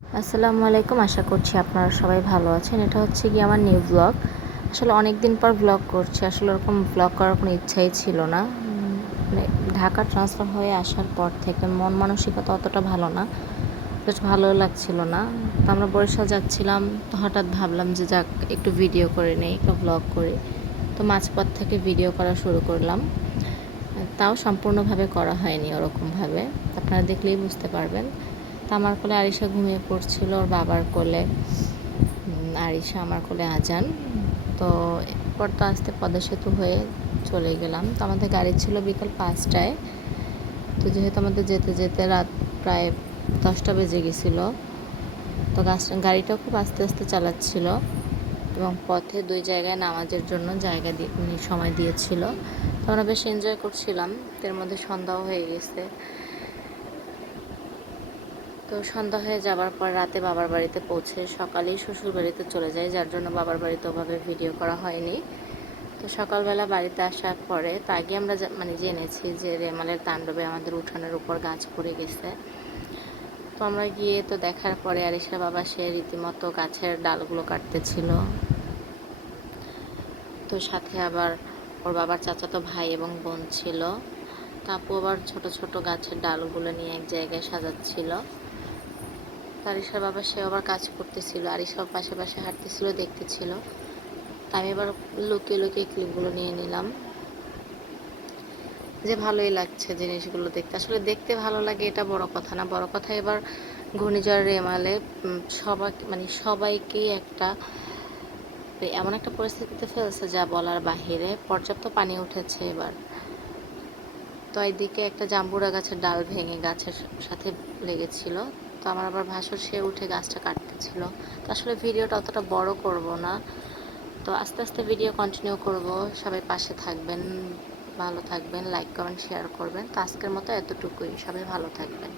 আসসালামু আলাইকুম। আশা করছি আপনারা সবাই ভালো আছেন। এটা হচ্ছে গিয়ে আমার নিউ ব্লগ। আসলে অনেক দিন পর ব্লগ করছি। আসলে ওরকম ব্লগ করার কোনো ইচ্ছাই ছিল না। মানে ঢাকা ট্রান্সফার হয়ে আসার পর থেকে মন মানসিকতা অতটা ভালো না। বেশ ভালোও লাগছিল না। তো আমরা বরিশাল যাচ্ছিলাম। তো হঠাৎ ভাবলাম যে যাক একটু ভিডিও করে নেই, একটু ব্লগ করি। তো মাঝপথ থেকে ভিডিও করা শুরু করলাম। তাও সম্পূর্ণভাবে করা হয়নি ওরকমভাবে। আপনারা দেখলেই বুঝতে পারবেন। তো আমার কোলে আরিশা ঘুমিয়ে পড়ছিল ওর বাবার কোলে। আরিশা আমার কোলে আজান। তো এরপর তো আস্তে পদ্মা সেতু হয়ে চলে গেলাম। তো আমাদের গাড়ি ছিল বিকাল 5টায়। তো যেহেতু আমাদের যেতে যেতে রাত প্রায় 10টা বেজে গেছিলো, তো গাড়িটাও খুব আস্তে আস্তে চালাচ্ছিল এবং পথে 2 জায়গায় নামাজের জন্য জায়গা দিয়ে সময় দিয়েছিল। তো আমরা বেশ এনজয় করছিলাম। এর মধ্যে সন্ধ্যাও হয়ে গেছে। তো সন্ধ্যা হয়ে যাবার পর রাতে বাবার বাড়িতে পৌঁছে সকালেই শ্বশুর বাড়িতে চলে যাই, যার জন্য বাবার বাড়িতে ওভাবে ভিডিও করা হয়নি। তো সকালবেলা বাড়িতে আসার পরে তো আগে আমরা জেনেছি যে রেমালের তাণ্ডবে আমাদের উঠানের উপর গাছ পড়ে গেছে। তো আমরা গিয়ে তো দেখার পরে আরিশার বাবা সে রীতিমতো গাছের ডালগুলো কাটতেছিল। তো সাথে আবার ওর বাবার চাচাতো ভাই এবং বোন ছিল। তো আপু আবার ছোট ছোট গাছের ডালগুলো নিয়ে এক জায়গায় সাজাচ্ছিল। আরিশার বাবা সে আবার কাজ করতেছিল, আরিশাও পাশে পাশে হাঁটতেছিল, দেখতেছিল। তা আমি এবার লুকিয়ে লুকিয়ে ক্লিপগুলো নিয়ে নিলাম। যে ভালোই লাগছে জিনিসগুলো দেখতে। আসলে দেখতে ভালো লাগে এটা বড় কথা না, বড় কথা এবার ঘূর্ণিঝড় রেমালে সবাইকেই এমন একটা পরিস্থিতিতে ফেলছে যা বলার বাহিরে। পর্যাপ্ত পানি উঠেছে এবার। তো এদিকে একটা জাম্বুরা গাছের ডাল ভেঙে গাছের সাথে লেগেছিল। তো আমার আবার ভাসুর সে উঠে গাছটা কাটতেছিল। তো আসলে ভিডিওটা অতটা বড় করব না, তো আস্তে আস্তে ভিডিও কন্টিনিউ করব। সবাই পাশে থাকবেন, ভালো থাকবেন, লাইক কমেন্ট শেয়ার করবেন। তো আজকের মতো এতটুকুই। সবাই ভালো থাকবেন।